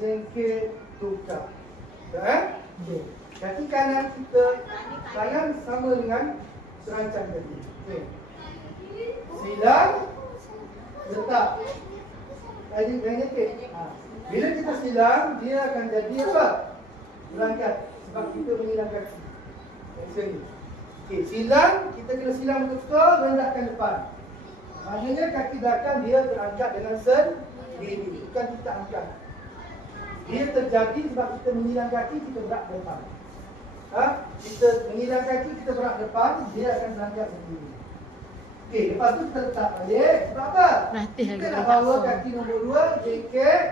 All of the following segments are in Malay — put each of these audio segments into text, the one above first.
jengkit, tukar. Okey. Kaki kanan kita tangan sama dengan terancang tadi. Okey. Silang, letak. Tadi jengkit. Bila kita silang, dia akan jadi apa? Berangkat. Sebab kita menyilang kaki. Macam ni. Okey, silang, kita kena silang betul-betul, rendahkan depan. Maknanya kaki belakang dia terangkat dengan sendiri. Bukan kita angkat. Dia terjadi sebab kita menyilang kaki, kita berak depan. Kita menyilang kaki, kita berak depan, dia akan terangkat sendiri. Okey, lepas tu kita letak balik. Sebab apa? Kita nak bawa kaki nombor 2, jengkit,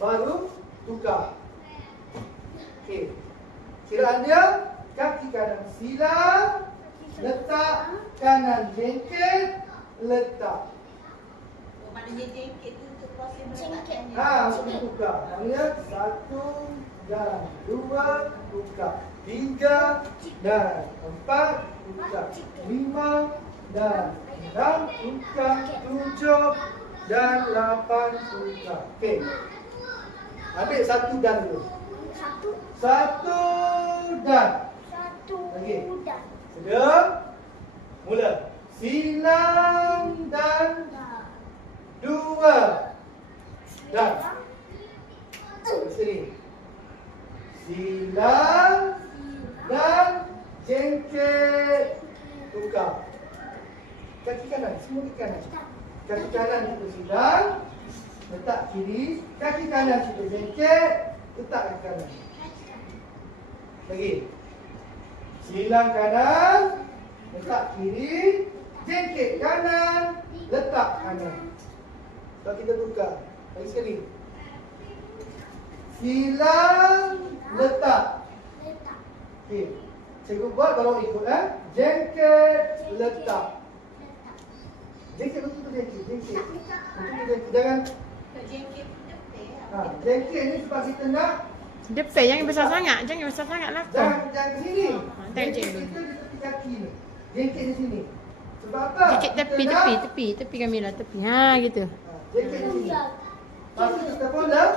baru tukar. Okey. Kiraan dia, kaki kanan silang, letak, kanan jengkit, letak. Maknanya jengkit tu untuk proses meletakkannya. Untuk tukar. Maknanya 1 dan 2 tukar. 3 dan 4 tukar. 5 dan 6 tukar. 7 dan 8 tukar. Okey. Ambil 1 dan dulu. 1 dan. Okey. Sudah. Mula. Silang dan 2 dan. Sini. Silang dan jengkit, tukar. Kaki kanan, semua kaki kanan. Kaki kanan kita silang, letak kiri. Kaki kanan kita jengkit, letak kaki kanan. Lagi. Silang kanan, letak kiri. Jengkit kanan, letak kanan. Sebab kita tukar. Lagi sekali. Silang, letak. Okey. Cikgu buat baru ikut. Jengkit, letak. Jengkit betul-betul jengkit. Jengkit. Betul-betul jengkit. Jangan. Jengkit depek. Jengkit ni sebab kita nak. Depek jangan besar sangat. Jangan besar sangat lah. Jangan ke sini. Jengkit kita di tepi kaki ni. Jengkit di sini. Sebab apa? Jengkit tepi Kamila, tepi. Gitu. Jengkit di sini. Lepas tu kita pun dah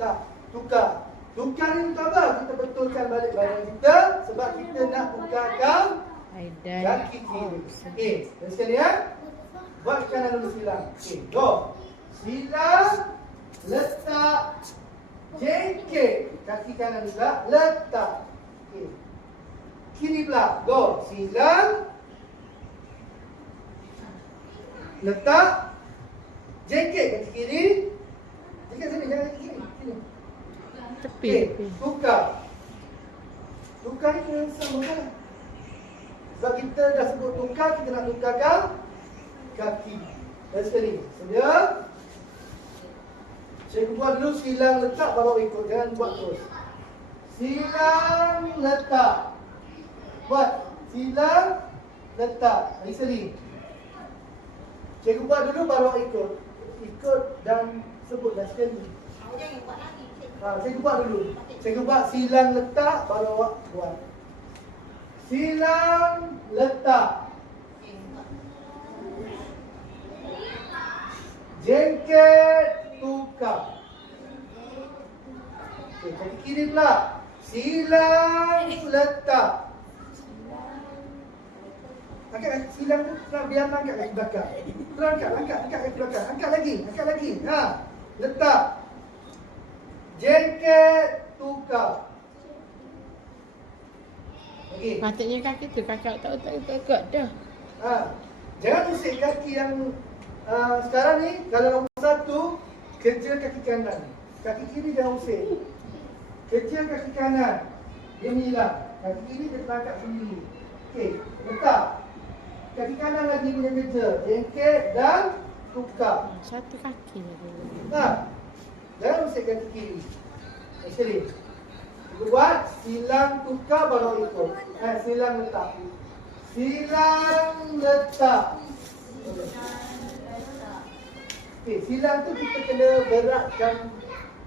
tak tukar. Tukar ni untuk apa? Kita betulkan balik badan kita sebab kita nak tukarkan kaki kiri. Okey, dan sekali buat kanan dulu silang. Okey, go. Silang, letak, jengkit. Kaki kanan juga, letak. Okey. Kiri pula, go. Silang, letak, jengkit kaki kiri. Jengkit sini, jangan kaki kiri. Sini. Tepi. Okey, tukar. Tukar ni kena sama kan? Sebab kita dah sebut tukar, kita nak tukarkan kaki. Dan sekali. Sedia. Cikgu buat dulu silang letak baru ikut. Jangan buat terus. Silang letak. Buat. Silang letak. Lagi sekali. Cikgu buat dulu baru ikut. Ikut dan sebut dan sekali. Jangan buat lagi. Cikgu buat dulu. Cikgu buat silang letak baru awak buat. Silang letak. Jengkit tukar. Okey, kaki kiri pula. Silang letak. Angkat kaki silang tu, biar angkat kaki belakang. Terangkat, angkat kaki belakang. Angkat lagi. Letak. Jengkit tukar. Okey. Patutnya kaki tu kakak tak dah. Jangan usik kaki yang sekarang ni. Kalau nombor 1, kerja kaki kanan. Kaki kiri jangan usik. Kerja kaki kanan. Dia menyilang. Kaki kiri dia terangkat sendiri. Okey, letak. Kaki kanan lagi punya kerja. Jengkit dan tukar. Satu kaki lagi. Jangan usik kaki kiri. Sekali. Buat silang tukar baru ikut. Silang letak. Silang letak. Okey, silang tu kita kena beratkan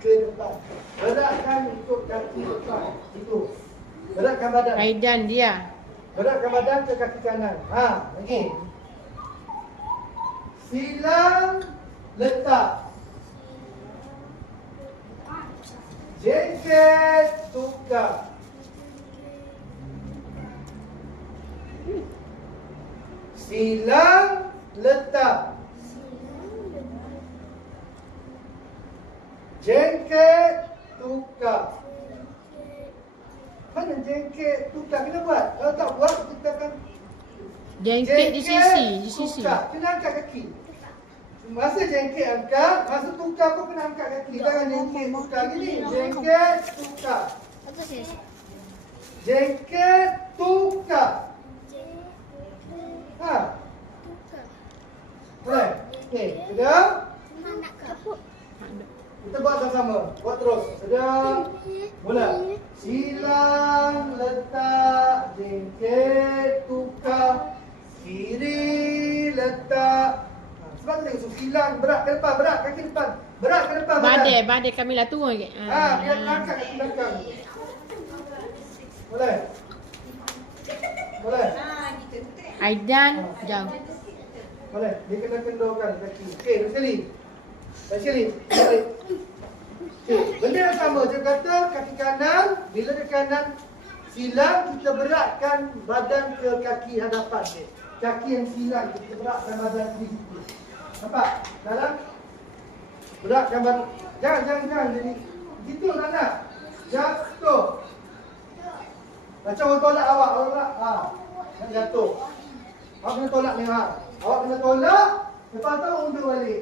ke depan. Beratkan ikut kaki depan. Itu. Beratkan badan. Kaidan dia. Beratkan badan ke kaki kanan. Okey. Silang letak. Jengket, tukar. Silang, letak. Jengket, tukar. Mana jengket, tukar? Kena buat. Kalau tak buat, kita akan Jengket di sisi. tukar. Kena angkat kaki. Masa jengket angkat, masa tukar pun kena angkat kaki. Jangan jengket tukar gini. Jengket, tukar. Jengket, tukar. Ha? Boleh? Okey, sudah? Kita buat sama-sama. Buat terus. Sudah? Mula. Silang, letak, jengket, tukar. Kiri, letak. Sebab tu tengok silang, berat ke depan, berat kaki depan. Berat ke depan, badan. Badai Kamila turun ke. Biar angkat kaki belakang. Boleh? Boleh? Gitu. Aidan jauh. Boleh? Dia kena kendorkan kaki. Okey, lagi sekali. Lagi sekali. Balik. Okey, benda yang sama. Dia kata kaki kanan, bila ke kanan, silang kita beratkan badan ke kaki hadapan dia. Kaki yang silang kita beratkan badan di situ. Nampak? Dalam beratkan badan. Jangan jadi gitu tak nak. Jatuh. Macam orang tolak awak, nak jatuh. Awak kena tolak ni Awak kena tolak, lepas tu undur balik.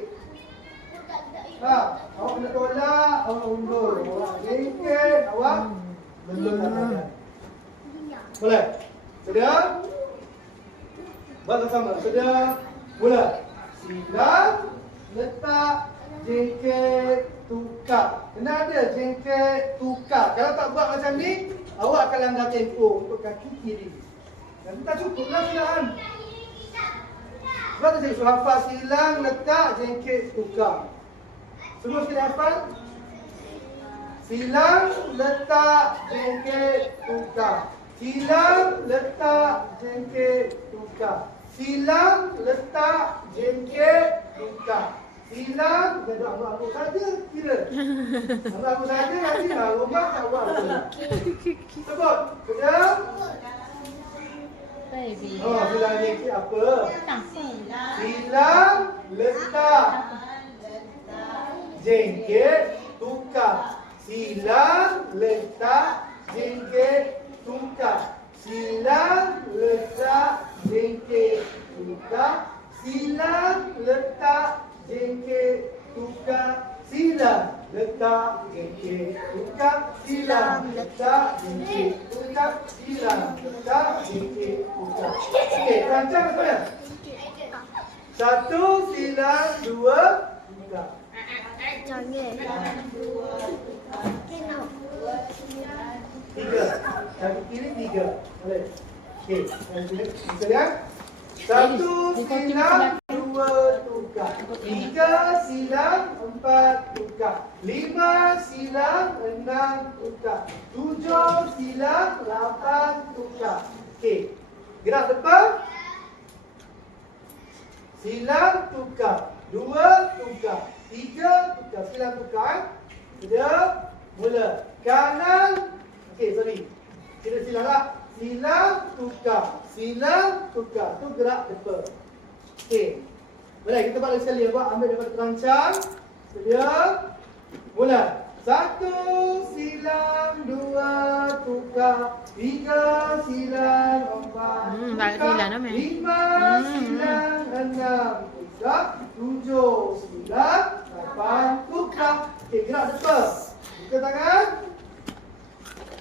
Awak kena tolak, awak undur. Awak jengket, awak bendungkan badan. Boleh? Sudah? Buat sama. Sudah? Mula. Silang, letak, jengket, tukar. Kena ada jengket, tukar. Kalau tak buat macam ni, awak akan langgar tempoh untuk kaki kiri. Dan tak cukuplah silaan. Sebab tu saya suruh hafal silang, letak, jengket, tukar. Semua sekali hafal? Silang, letak, jengket, tukar. Silang, letak, jengket, tukar. Silang, letak, jengket, tukar. Silang, dia aku saja kira. Aku saja nanti rumah tak buat apa. Sebut. Sudah? Baby. Silang jengket apa? Tak. Silang, letak, jengket, tukar. Silang, letak, jengket, tukar. Silang, letak, jengket, tukar. Silang, letak, jengket, tukar. Silang, letak, jengket, tukar. Silang, letak, jengket, tukar. Silang, letak, jengket, tukar. Okey, rancang apa ya? 1, silang, 2, tukar. 3. Kaki kiri 3. Boleh. Okey. Bisa lihat? 1 silang, 2 tukar. 3 silang, 4 tukar. 5 silang, 6 tukar. 7 silang, 8 tukar. Okey. Gerak depan. Silang, tukar. 2 tukar. 3 tukar. Silang tukar. Sudah. Mula. Kanan. Okey, sorry. Kita silang lah. Silang, tukar. Silang, tukar. Tu gerak depan. Okey. Boleh, kita buat lagi sekali. Buat ambil daripada terancang. Sedia. Mula. 1 silang, 2 tukar. 3 silang, 4 tak tukar. silang dah, Mek. 5 silang, 6 tukar. 7 silang, 8 tukar. Okey, gerak depan. Buka tangan.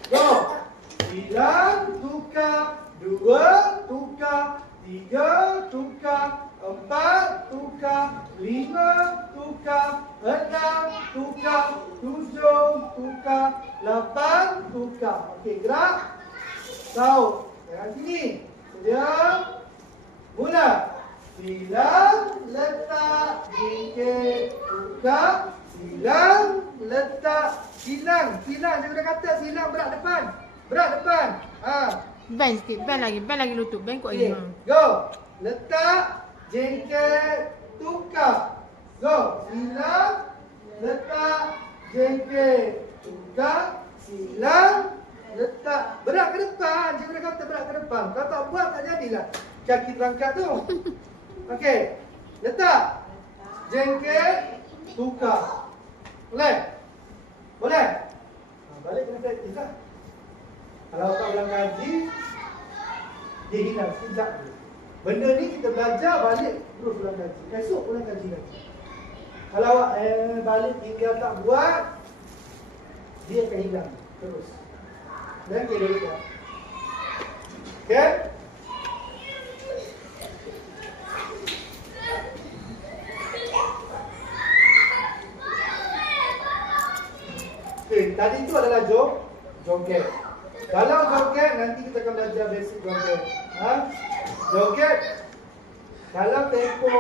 Go. Silang, tukar. 2 tukar. 3 tukar. 4 tukar. 5 tukar. 6 tukar. 7 tukar. 8 tukar. Okey, gerak. Tahu. Jangan sini. Sedia. Mula. Silang, letak, jengket, tukar. Silang, letak, silang. Silang, saya dah kata silang berat depan. Berat depan. Bend sikit, bend lagi lutut, bend kuat lagi. Okay, go. Letak, jengket, tukar. Go. Silang, letak, jengket, tukar. Silang, letak. Berat ke depan. Cikgu dah kata berat ke depan. Kalau tak buat, tak jadilah kaki terangkat tu. Okey. Letak. Jengkel, tukar. Boleh? Boleh? Balik kena praktis lah. Kalau tak ulang kaji, dia hilang sekejap je. Benda ni kita belajar, balik terus ulang kaji. Esok ulang kaji lagi. Kalau awak balik tinggal tak buat, dia akan hilang terus. Dan dia lupa. Okay? Okay, tadi itu adalah joget. Kalau joget, nanti kita akan belajar basic joget. Joget. Kalau tempo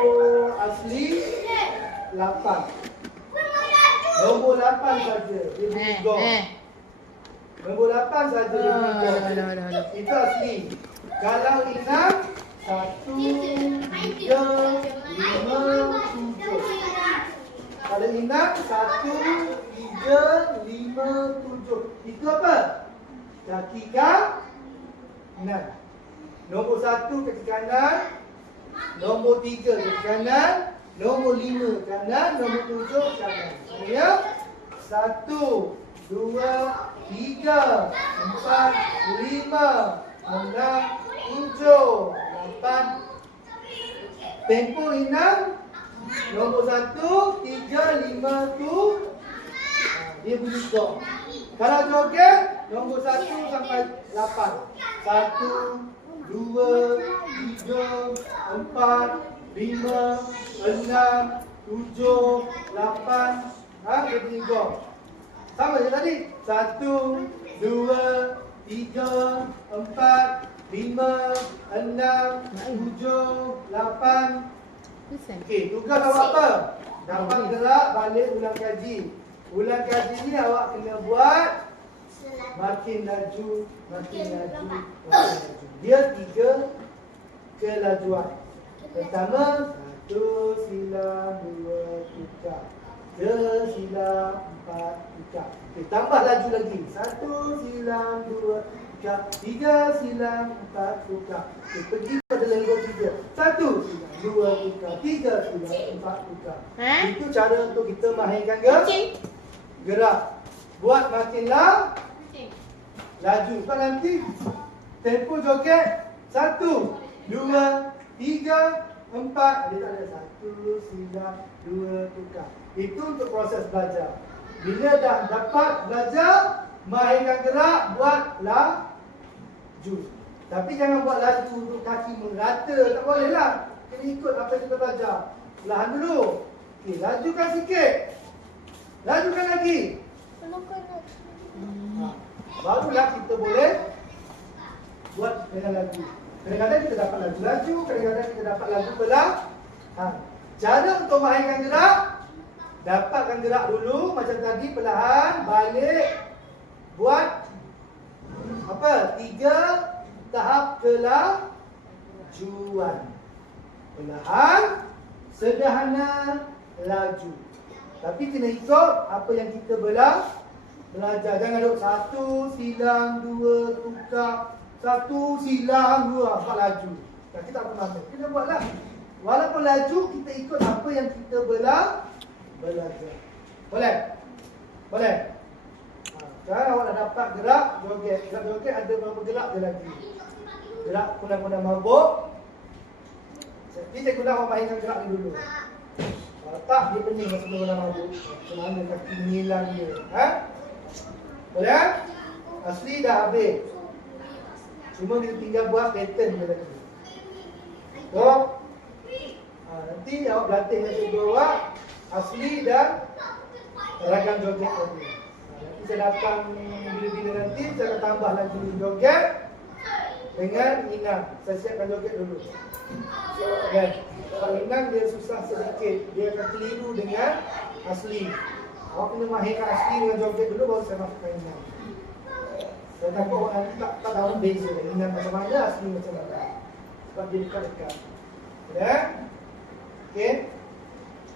asli 8. Nombor 8 saja. Dia bunyi gong. Nombor 8 saja dia bunyi gong. Itu asli. Kalau inam 1, 3, 5, 7. Kalau inam 1, 3, 5, 7. Itu apa? Kaki kanan. Nombor 1 kaki kanan. Nombor 3 kaki kanan. Nombor 5 kanan. Nombor 7 kanan. Ya? 1, 2, 3, 4, 5, 6, 7, 8. Tempo inam. Nombor 1, 3, 5 tu. Dia bunyi gong. Kalau joget, nombor 1 sampai 8. 1, 2, 3, 4, 5, 6, 7, 8. Dia bunyi gong. Sama je tadi. 1, 2, 3, 4, 5, 6, 7, 8. Okey, tugas awak apa? Dapat gerak balik ulang kaji. Ulang kaji ni awak kena buat makin laju, makin laju, makin laju. Dia 3 kelajuan. Pertama, 1 silang, 2 tukar. 3 silang, 4 tukar. Okey, tambah laju lagi. 1 silang, 2 tukar. 3 silang, 4 tukar. Okey, pergi pada level 3. 1 silang, 2 tukar. 3 silang, 4 tukar. Itu cara untuk kita mahirkan gerak. Buat makinlah laju. Sebab nanti tempo joget 1, 2, 3, 4. Dia tak ada 1 silang, 2 tukar. Itu untuk proses belajar. Bila dah dapat belajar, mahirkan gerak, buat laju. Tapi jangan buat laju untuk kaki merata. Tak boleh lah. Kena ikut apa yang kita belajar. Perlahan dulu. Okey, lajukan sikit. Lajukan lagi. Barulah kita boleh buat dengan laju. Kadang-kadang kita dapat lagu laju, kadang-kadang kita dapat lagu perlahan. Cara untuk mahirkan gerak, dapatkan gerak dulu macam tadi, perlahan, balik, buat apa? 3 tahap kelajuan. Perlahan, sederhana, laju. Tapi kena ikut apa yang kita belajar. Jangan duduk 1 silang, 2 tukar. 1 silang, 2 buat laju. Kita tak pernah ambil. Kita buatlah. Walaupun laju, kita ikut apa yang kita belajar. Boleh? Boleh? Sekarang awak dah dapat gerak joget. Gerak joget ada berapa gerak dia lagi. Gerak kundang-kundang mabuk. Jadi cikgu dah awak mainkan gerak ni dulu. Kalau tak, dia pening masa kundang mabuk. Macam mana kaki menyilang dia. Boleh? Asli dah habis. Cuma kita tinggal buat pattern dia lagi. So, nanti awak berlatih dengan cikgu awak asli dan ragam joget tadi. Nanti saya datang bila-bila nanti saya akan tambah lagi joget dengan inam. Saya siapkan joget dulu. Kan? Kalau inam dia susah sedikit, dia akan keliru dengan asli. Awak kena mahirkan asli dengan joget dulu baru saya masukkan inam. Saya takut orang nanti tak tahu beza inam macam mana, asli macam mana. Sebab dia dekat-dekat. Ya? Okey.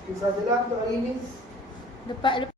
Itu sajalah untuk hari ini. Lepas